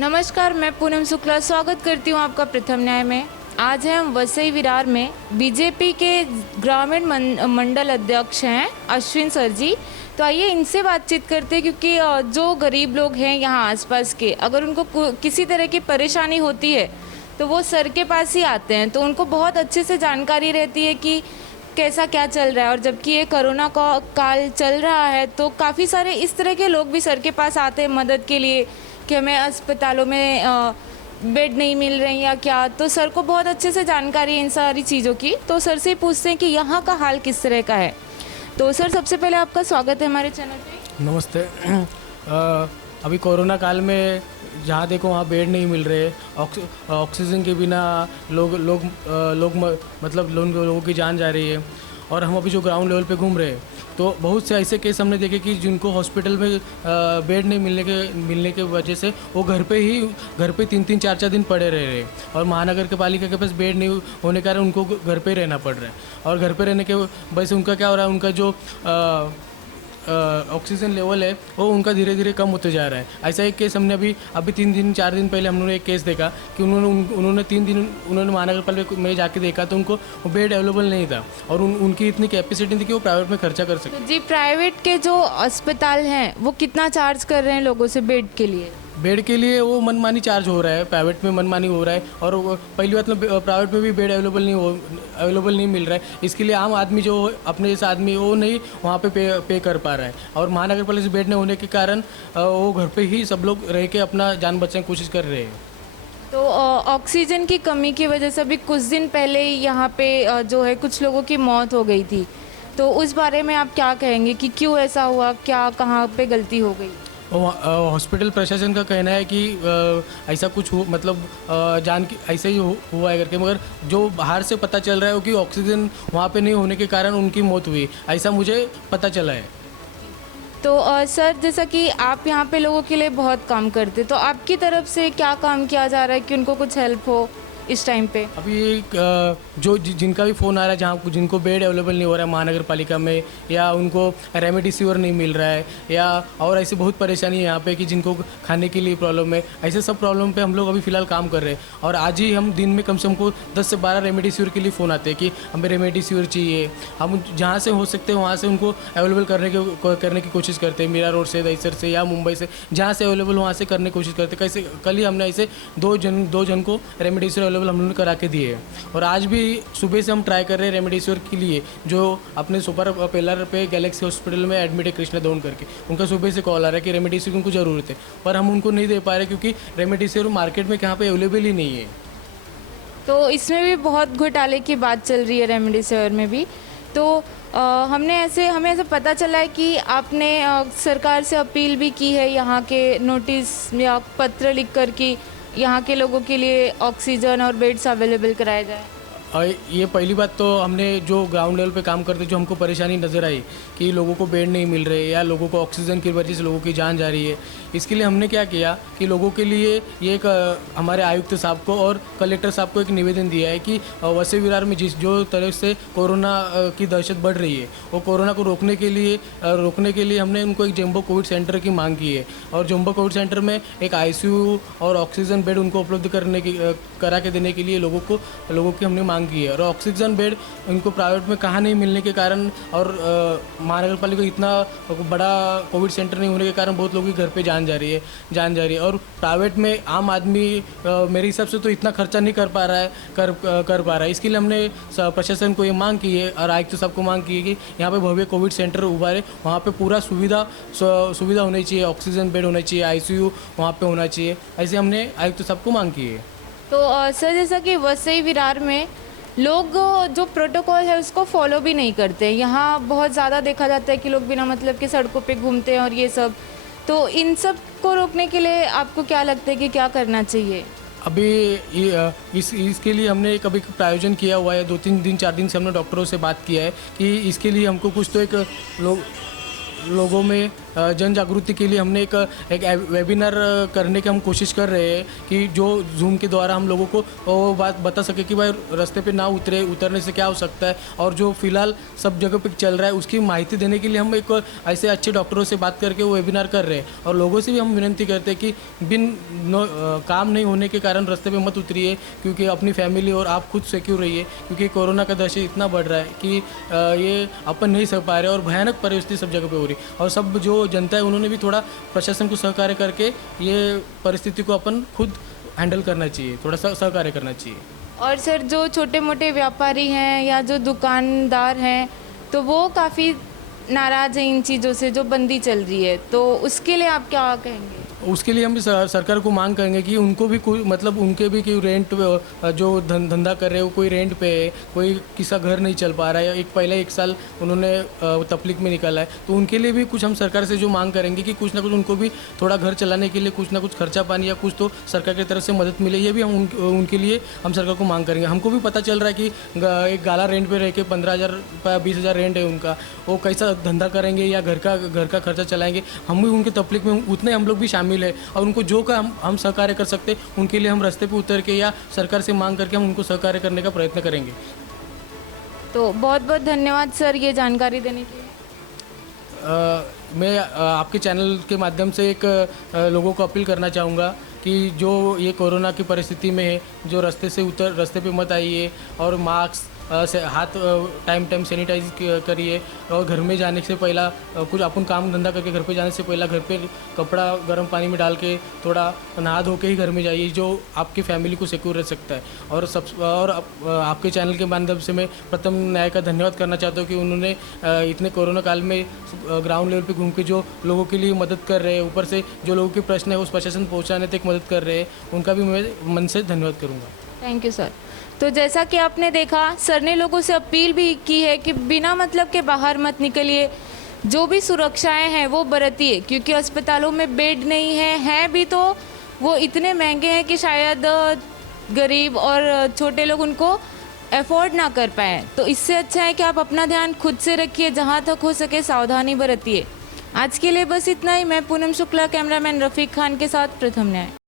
नमस्कार, मैं पूनम शुक्ला स्वागत करती हूँ आपका प्रथम न्याय में। आज है हम वसई विरार में। बीजेपी के ग्रामीण मंडल अध्यक्ष हैं अश्विन सर जी। तो आइए इनसे बातचीत करते हैं, क्योंकि जो गरीब लोग हैं यहाँ आसपास के, अगर उनको किसी तरह की परेशानी होती है तो वो सर के पास ही आते हैं। तो उनको बहुत अच्छे से जानकारी रहती है कि कैसा क्या चल रहा है। और जबकि ये कोरोना का काल चल रहा है तो काफ़ी सारे इस तरह के लोग भी सर के पास आते हैं मदद के लिए कि हमें अस्पतालों में बेड नहीं मिल रहे हैं या क्या। तो सर को बहुत अच्छे से जानकारी है इन सारी चीज़ों की। तो सर से पूछते हैं कि यहाँ का हाल किस तरह का है। तो सर, सबसे पहले आपका स्वागत है हमारे चैनल पे। नमस्ते। अभी कोरोना काल में जहाँ देखो वहाँ बेड नहीं मिल रहे, ऑक्सीजन के बिना लोगों की जान जा रही है। और हम अभी जो ग्राउंड लेवल पे घूम रहे हैं तो बहुत से ऐसे केस हमने देखे कि जिनको हॉस्पिटल में बेड नहीं मिलने के वजह से वो घर पे 3-3 4-4 दिन पड़े रह रहे हैं। और महानगर के पालिका के पास बेड नहीं होने के कारण उनको घर पे रहना पड़ रहा है। और घर पे रहने के वजह से उनका क्या हो रहा है, उनका जो ऑक्सीजन लेवल है वो उनका धीरे धीरे कम होते जा रहा है। ऐसा एक केस हमने अभी 3-4 दिन पहले हमने एक केस देखा कि उन्होंने 3 दिन महानगर पालिका में जाके देखा तो उनको बेड अवेलेबल नहीं था और उनकी इतनी कैपेसिटी थी कि वो प्राइवेट में खर्चा कर सकते। तो जी, प्राइवेट के जो अस्पताल हैं वो कितना चार्ज कर रहे हैं लोगों से बेड के लिए? बेड के लिए वो मनमानी चार्ज हो रहा है, प्राइवेट में मनमानी हो रहा है। और पहली बात प्राइवेट में भी बेड अवेलेबल नहीं मिल रहा है। इसके लिए आम आदमी जो अपने जैसा आदमी वो नहीं वहाँ पे पे कर पा रहा है। और महानगर पालिका से बेड नहीं होने के कारण वो घर पे ही सब लोग रह के अपना जान बचाने की कोशिश कर रहे हैं। तो ऑक्सीजन की कमी की वजह से अभी कुछ दिन पहले ही यहाँ पे जो है कुछ लोगों की मौत हो गई थी। तो उस बारे में आप क्या कहेंगे कि क्यों ऐसा हुआ, क्या कहाँ पे गलती हो गई? हॉस्पिटल प्रशासन का कहना है कि ऐसा कुछ ऐसा ही हुआ है करके, मगर जो बाहर से पता चल रहा है कि ऑक्सीजन वहाँ पे नहीं होने के कारण उनकी मौत हुई, ऐसा मुझे पता चला है। तो सर, जैसा कि आप यहाँ पे लोगों के लिए बहुत काम करते, तो आपकी तरफ से क्या काम किया जा रहा है कि उनको कुछ हेल्प हो इस टाइम पे? अभी जिनका भी फ़ोन आ रहा है, जहाँ जिनको बेड अवेलेबल नहीं हो रहा है महानगर पालिका में, या उनको रेमडेसिविर नहीं मिल रहा है, या और ऐसी बहुत परेशानी है यहाँ पे कि जिनको खाने के लिए प्रॉब्लम है, ऐसे सब प्रॉब्लम पे हम लोग अभी फ़िलहाल काम कर रहे हैं। और आज ही हम दिन में कम से कम 10 से 12 रेमडेसिविर के लिए फ़ोन आते हैं कि हमें रेमडेसिविर चाहिए। हम जहाँ से हो सकते हैं वहाँ से उनको अवेलेबल करने की कोशिश करते हैं। मीरा रोड से, दहीसर से या मुंबई से, जहाँ से अवेलेबल वहाँ से करने की कोशिश करते हैं। कैसे कल ही हमने ऐसे दो जन को रेमडेसिविर हमने करा के दिए। और आज भी सुबह से हम ट्राई कर रहे हैं रेमडेसिविर के लिए, जो अपने सुपर पेलर पे गैलेक्सी हॉस्पिटल में एडमिट है कृष्णा दौन करके, उनका सुबह से कॉल आ रहा है कि रेमडेसिविर उनको ज़रूरत है, पर हम उनको नहीं दे पा रहे क्योंकि रेमडेसिविर मार्केट में कहाँ पे अवेलेबल ही नहीं है। तो इसमें भी बहुत घोटाले की बात चल रही है रेमडेसिविर में भी। तो हमें ऐसे पता चला है कि आपने सरकार से अपील भी की है यहाँ के नोटिस या पत्र लिख कर कि यहाँ के लोगों के लिए ऑक्सीजन और बेड्स अवेलेबल कराया जाए। ये पहली बात तो हमने जो ग्राउंड लेवल पे काम करते जो हमको परेशानी नज़र आई कि लोगों को बेड नहीं मिल रहे या लोगों को ऑक्सीजन की वजह से लोगों की जान जा रही है, इसके लिए हमने क्या किया कि लोगों के लिए ये एक हमारे आयुक्त साहब को और कलेक्टर साहब को एक निवेदन दिया है कि वसई विरार में जो तरह से कोरोना की दहशत बढ़ रही है, वो कोरोना को रोकने के लिए हमने उनको एक जम्बो कोविड सेंटर की मांग की है। और जम्बो कोविड सेंटर में एक ICU और ऑक्सीजन बेड उनको उपलब्ध करा के देने के लिए लोगों की हमने मांग की है। और ऑक्सीजन बेड उनको प्राइवेट में कहाँ नहीं मिलने के कारण और महानगर पालिका इतना बड़ा कोविड सेंटर नहीं होने के कारण बहुत लोगों की घर पे जान जा रही है। और प्राइवेट में आम आदमी मेरे हिसाब से तो इतना खर्चा नहीं कर पा रहा है। इसके लिए हमने प्रशासन को ये मांग की है और आयुक्त साहब को मांग की है कि यहाँ पे भव्य कोविड सेंटर उभारे, वहाँ पे पूरा सुविधा होनी चाहिए, ऑक्सीजन बेड होना चाहिए, ICU वहाँ पे होना चाहिए। ऐसे हमने आयुक्त साहब को मांग की है। तो सर, जैसा कि वसई विरार में लोग जो प्रोटोकॉल है उसको फॉलो भी नहीं करते। यहाँ बहुत ज़्यादा देखा जाता है कि लोग बिना मतलब के सड़कों पे घूमते हैं और ये सब। तो इन सब को रोकने के लिए आपको क्या लगता है कि क्या करना चाहिए? अभी इसके लिए हमने एक प्रायोजन किया हुआ है। 4 दिन से हमने डॉक्टरों से बात किया है कि इसके लिए हमको कुछ तो एक लोगों में जन जागृति के लिए हमने एक वेबिनार करने की हम कोशिश कर रहे हैं कि जो जूम के द्वारा हम लोगों को वो बात बता सके कि भाई रास्ते पे ना उतरने से क्या हो सकता है, और जो फिलहाल सब जगह पे चल रहा है उसकी माहिती देने के लिए हम एक ऐसे अच्छे डॉक्टरों से बात करके वो वेबिनार कर रहे हैं। और लोगों से भी हम विनती करते हैं कि काम नहीं होने के कारण रास्ते पे मत उतरिए, क्योंकि अपनी फैमिली और आप खुद सिक्योर रहिए, क्योंकि कोरोना का दहशत इतना बढ़ रहा है कि ये अपन नहीं सह पा रहे और भयानक परिस्थिति सब जगह पे हो रही। और सब जो जनता है उन्होंने भी थोड़ा प्रशासन को सहकार्य करके ये परिस्थिति को अपन खुद हैंडल करना चाहिए, थोड़ा सा सहकार्य करना चाहिए। और सर जो छोटे मोटे व्यापारी हैं या जो दुकानदार हैं तो वो काफ़ी नाराज़ हैं इन चीज़ों से जो बंदी चल रही है, तो उसके लिए आप क्या कहेंगे? उसके लिए हम भी सरकार को मांग करेंगे कि उनको भी कोई मतलब उनके भी कोई रेंट जो धंधा कर रहे हैं वो कोई रेंट पे है, कोई किसा घर नहीं चल पा रहा है, पहले 1 साल उन्होंने तकलीफ में निकाला है, तो उनके लिए भी कुछ हम सरकार से जो मांग करेंगे कि कुछ ना कुछ उनको भी थोड़ा घर चलाने के लिए कुछ ना कुछ खर्चा पानी या कुछ तो सरकार की तरफ से मदद मिले, ये भी हम उनके लिए हम सरकार को मांग करेंगे। हमको भी पता चल रहा है कि एक गाला रेंट पे रह के 15,000 रुपया 20,000 रेंट है उनका, वो कैसा धंधा करेंगे या घर का खर्चा चलाएंगे। हम भी उनके तकलीफ में उतने हम लोग भी शामिल है, और उनको जो का हम सहकार्य कर सकते उनके लिए हम रास्ते पे उतर के या सरकार से मांग करके हम उनको सहकार्य करने का प्रयत्न करेंगे। तो बहुत बहुत धन्यवाद सर ये जानकारी देने के लिए। मैं आपके चैनल के माध्यम से एक लोगों को अपील करना चाहूँगा कि जो ये कोरोना की परिस्थिति में है, जो रास्ते पे मत आइए और मास्क से हाथ टाइम सैनिटाइज करिए, और घर में जाने से पहला कुछ अपन काम धंधा करके घर पे जाने से पहला घर पे कपड़ा गर्म पानी में डाल के थोड़ा नहा धो के ही घर में जाइए, जो आपकी फैमिली को सिक्योर रह सकता है। और आपके चैनल के माध्यम से मैं प्रथम न्याय का धन्यवाद करना चाहता हूँ कि उन्होंने इतने कोरोना काल में ग्राउंड लेवल पे घूम के जो लोगों के लिए मदद कर रहे हैं, ऊपर से जो लोगों के प्रश्न है उस प्रशासन पहुँचाने तक मदद कर रहे हैं, उनका भी मैं मन से धन्यवाद करूँगा। Thank you sir. तो जैसा कि आपने देखा, सर ने लोगों से अपील भी की है कि बिना मतलब के बाहर मत निकलिए, जो भी सुरक्षाएं हैं वो बरतिए, क्योंकि अस्पतालों में बेड नहीं है भी तो वो इतने महंगे हैं कि शायद गरीब और छोटे लोग उनको अफोर्ड ना कर पाए। तो इससे अच्छा है कि आप अपना ध्यान खुद से रखिए, जहाँ तक हो सके सावधानी बरतिए। आज के लिए बस इतना ही। मैं पूनम शुक्ला, कैमरामैन रफ़ीक खान के साथ प्रथम न्याय।